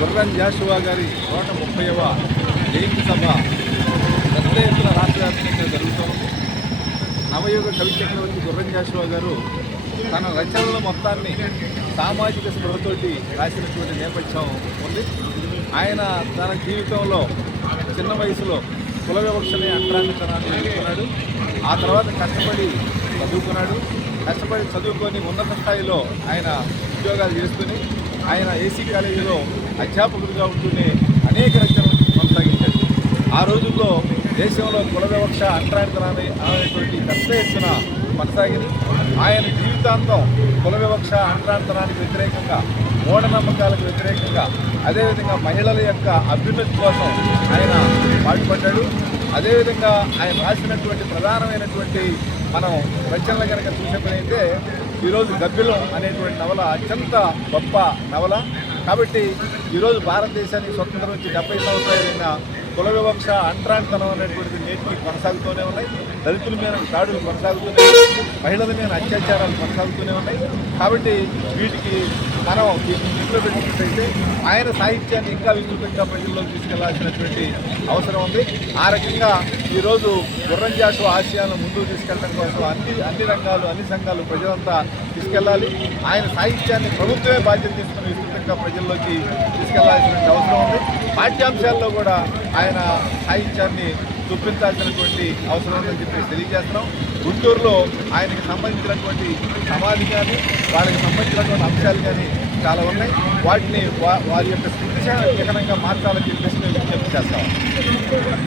గుర్రం జాషువా గారి 130వ జయంతి సభ పెద్ద ఎత్తున రాష్ట్ర వ్యాప్తంగా జరుగుతోంది. నవయుగ కవి చక్రవర్తి గుర్రం జాషువా గారు తన రచనల మొత్తాన్ని సామాజిక స్పృహతోటి రాసినటువంటి నేపథ్యం ఉంది. ఆయన తన జీవితంలో చిన్న వయసులో కుల వివక్షని అంటరానితనాన్ని ఎదుర్కొన్నాడు. ఆ తర్వాత కష్టపడి చదువుకొని ఉన్నత స్థాయిలో ఆయన ఉద్యోగాలు చేస్తూనే ఆయన ఏసీ కాలేజీలో అధ్యాపకుడిగా ఉంటూనే అనేక రచనలు కొనసాగించాడు. ఆ రోజుల్లో దేశంలో కుల వివక్ష అంటరానితనాన్ని అనేటువంటి పెద్ద ఎత్తున కొనసాగింది. ఆయన జీవితాంతం కుల వివక్ష అంటరానితనానికి వ్యతిరేకంగా, మూఢనమ్మకాలకు వ్యతిరేకంగా, అదేవిధంగా మహిళల యొక్క అభ్యున్నతి కోసం ఆయన పాటుపడ్డాడు. అదేవిధంగా ఆయన రాసినటువంటి ప్రధానమైనటువంటి మనం రచనలు కనుక చూసేప్పుడైతే ఈరోజు గబ్బిలం అనేటువంటి నవల అత్యంత గొప్ప నవల. కాబట్టి ఈరోజు భారతదేశానికి స్వతంత్రం వచ్చి 70 సంవత్సరాలైన కుల వివక్ష అంటరానితనం అనేటువంటిది నేటికి కొనసాగుతూనే ఉన్నాయి. దళితుల మీద దాడులు కొనసాగుతూనే ఉన్నాయి. మహిళల మీద అత్యాచారాలు కొనసాగుతూనే ఉన్నాయి. కాబట్టి వీటికి మనం దృష్టిలో పెట్టినట్టయితే ఆయన సాహిత్యాన్ని ఇంకా విస్తృతంగా ప్రజల్లోకి తీసుకెళ్లాల్సినటువంటి అవసరం ఉంది. ఆ రకంగా ఈరోజు గుర్రం జాషువా ఆశయాలను ముందుకు తీసుకెళ్లడం కోసం అన్ని రంగాలు, అన్ని సంఘాలు, ప్రజలంతా తీసుకెళ్లాలి. ఆయన సాహిత్యాన్ని ప్రభుత్వమే బాధ్యత తీసుకుని విస్తృతంగా ప్రజల్లోకి తీసుకెళ్లాల్సిన అవసరం ఉంది. పాఠ్యాంశాల్లో కూడా ఆయన సాహిత్యాన్ని చూపించాల్సినటువంటి అవసరం ఉందని చెప్పి తెలియజేస్తున్నాం. గుంటూరులో ఆయనకి సంబంధించినటువంటి సమాధి కానీ, వాళ్ళకి సంబంధించినటువంటి అంశాలు కానీ చాలా ఉన్నాయి. వాటిని వారి యొక్క స్థితిశీలంగా మార్చాలని చెప్పేసి మేము విజ్ఞప్తి చేస్తాం.